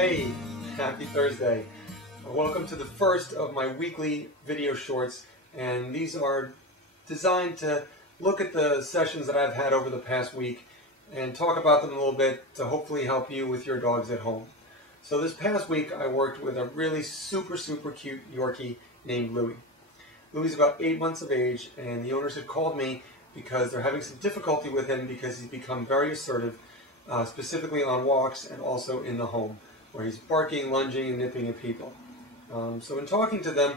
Hey, happy Thursday. Welcome to the first of my weekly video shorts, and these are designed to look at the sessions that I've had over the past week and talk about them a little bit to hopefully help you with your dogs at home. So this past week I worked with a really super cute Yorkie named Louie. Louie's about 8 months of age, and the owners had called me because they're having some difficulty with him because he's become very assertive, specifically on walks and also in the home, where he's barking, lunging, and nipping at people. So in talking to them,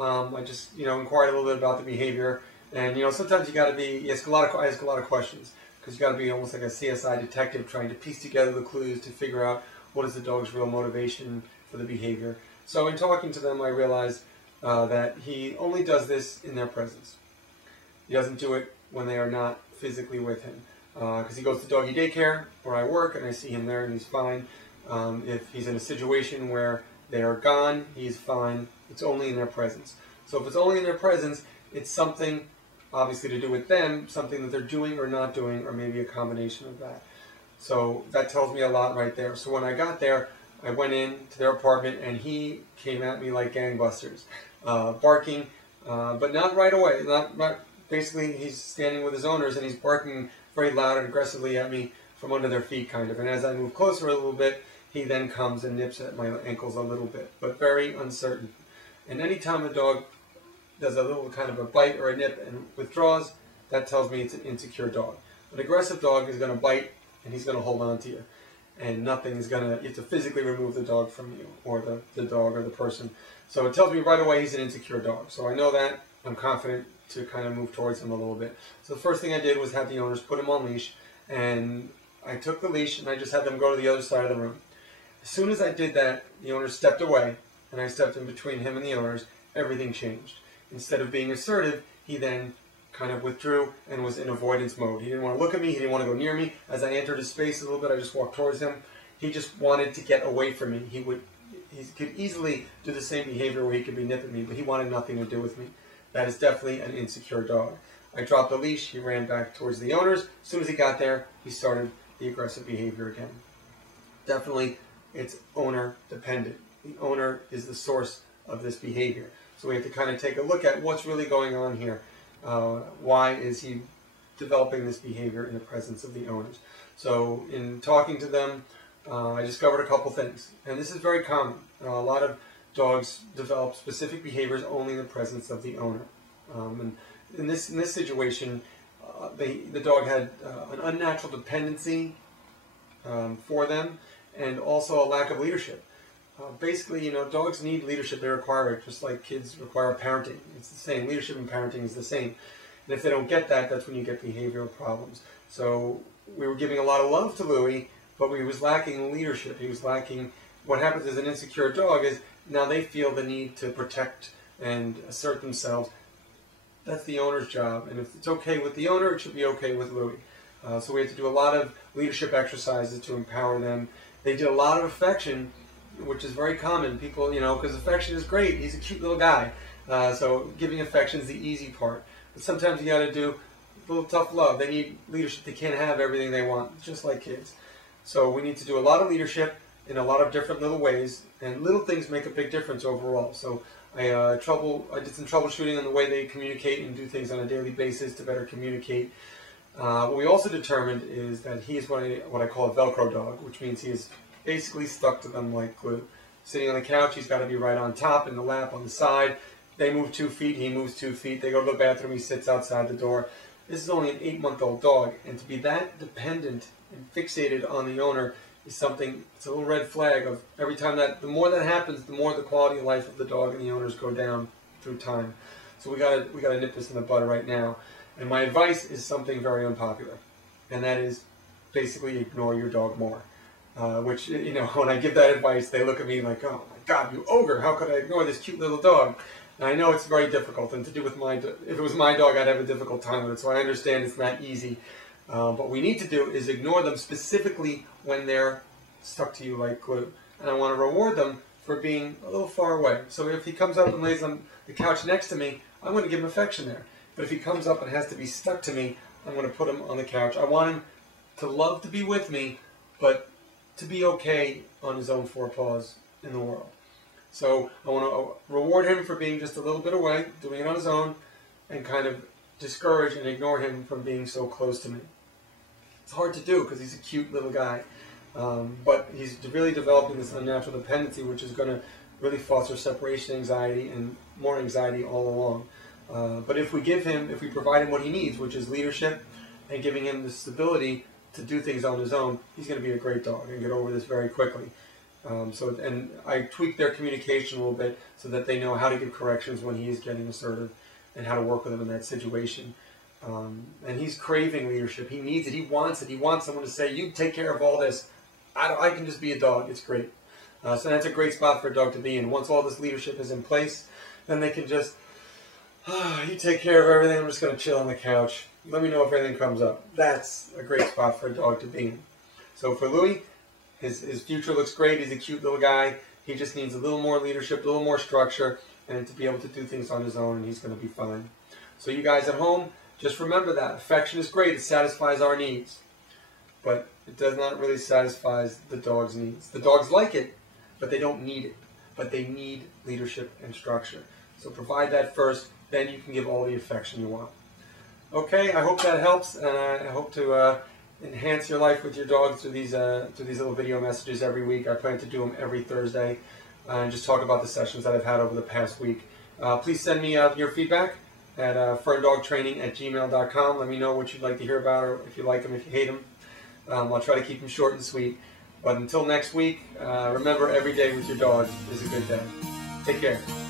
I just inquired a little bit about the behavior, and sometimes I ask a lot of questions because you got to be almost like a CSI detective trying to piece together the clues to figure out what is the dog's real motivation for the behavior. So in talking to them, I realized that he only does this in their presence. He doesn't do it when they are not physically with him, because he goes to doggy daycare where I work and I see him there and he's fine. If he's in a situation where they are gone, he's fine. It's only in their presence. So if it's only in their presence, it's something obviously to do with them, something that they're doing or not doing, or maybe a combination of that. So that tells me a lot right there. So when I got there, I went in to their apartment and he came at me like gangbusters, barking, but not right away. Basically, he's standing with his owners and he's barking very loud and aggressively at me from under their feet, kind of. And as I move closer a little bit, he then comes and nips at my ankles a little bit, but very uncertain. And anytime a dog does a little kind of a bite or a nip and withdraws, that tells me it's an insecure dog. An aggressive dog is going to bite and he's going to hold on to you. And nothing is going to, you have to physically remove the dog from you, or the dog or the person. So it tells me right away he's an insecure dog. So I know that. I'm confident to kind of move towards him a little bit. So the first thing I did was have the owners put him on leash, and I took the leash and I just had them go to the other side of the room. As soon as I did that, the owners stepped away and I stepped in between him and the owners. Everything changed. Instead of being assertive, he then kind of withdrew and was in avoidance mode. He didn't want to look at me. He didn't want to go near me. As I entered his space a little bit, I just walked towards him. He just wanted to get away from me. He could easily do the same behavior where he could be nipping me, but he wanted nothing to do with me. That is definitely an insecure dog. I dropped the leash. He ran back towards the owners. As soon as he got there, he started the aggressive behavior again. Definitely, it's owner dependent. The owner is the source of this behavior. So we have to kind of take a look at what's really going on here. Why is he developing this behavior in the presence of the owners? So in talking to them, I discovered a couple things. And this is very common. A lot of dogs develop specific behaviors only in the presence of the owner. And in this situation, the dog had an unnatural dependency for them, and also a lack of leadership. Basically, dogs need leadership. They require it, just like kids require parenting. It's the same. Leadership and parenting is the same. And if they don't get that, that's when you get behavioral problems. So we were giving a lot of love to Louie, but he was lacking leadership. He was lacking. What happens as an insecure dog is now they feel the need to protect and assert themselves. That's the owner's job. And if it's okay with the owner, it should be okay with Louie. So we have to do a lot of leadership exercises to empower them. They did a lot of affection, which is very common. People, because affection is great. He's a cute little guy. So giving affection is the easy part. But sometimes you got to do a little tough love. They need leadership. They can't have everything they want, just like kids. So we need to do a lot of leadership in a lot of different little ways, and little things make a big difference overall. So I did some troubleshooting on the way they communicate and do things on a daily basis to better communicate. What we also determined is that he is what I call a Velcro dog, which means he is basically stuck to them like glue. Sitting on the couch, he's got to be right on top, in the lap, on the side. They move 2 feet, he moves 2 feet. They go to the bathroom, he sits outside the door. This is only an 8-month-old dog, and to be that dependent and fixated on the owner is something, it's a little red flag of every time the more that happens, the more the quality of life of the dog and the owners go down through time. So we gotta nip this in the bud right now. And my advice is something very unpopular, and that is basically ignore your dog more. Which, when I give that advice, they look at me like, oh my God, you ogre, how could I ignore this cute little dog? And I know it's very difficult, and to do with if it was my dog, I'd have a difficult time with it, so I understand it's not easy. What we need to do is ignore them specifically when they're stuck to you like glue. And I want to reward them for being a little far away. So if he comes up and lays on the couch next to me, I'm going to give him affection there. But if he comes up and has to be stuck to me, I'm going to put him on the couch. I want him to love to be with me, but to be okay on his own four paws in the world. So I want to reward him for being just a little bit away, doing it on his own, and kind of discourage and ignore him from being so close to me. It's hard to do because he's a cute little guy, but he's really developing this unnatural dependency, which is going to really foster separation anxiety and more anxiety all along. But if we provide him what he needs, which is leadership and giving him the stability to do things on his own, he's going to be a great dog and get over this very quickly. And I tweak their communication a little bit so that they know how to give corrections when he is getting assertive and how to work with him in that situation. And he's craving leadership. He needs it. He wants it. He wants someone to say, you take care of all this. I can just be a dog. It's great. So that's a great spot for a dog to be in. Once all this leadership is in place, then they can just, you take care of everything. I'm just going to chill on the couch. Let me know if anything comes up. That's a great spot for a dog to be in. So for Louie, his future looks great. He's a cute little guy. He just needs a little more leadership, a little more structure, and to be able to do things on his own, and he's going to be fine. So you guys at home, just remember that. Affection is great. It satisfies our needs. But it does not really satisfy the dog's needs. The dogs like it, but they don't need it. But they need leadership and structure. So provide that first, then you can give all the affection you want. Okay, I hope that helps, and I hope to enhance your life with your dog through these little video messages every week. I plan to do them every Thursday and just talk about the sessions that I've had over the past week. Please send me your feedback at ferndogtraining@gmail.com. Let me know what you'd like to hear about, or if you like them, if you hate them. I'll try to keep them short and sweet. But until next week, remember, every day with your dog is a good day. Take care.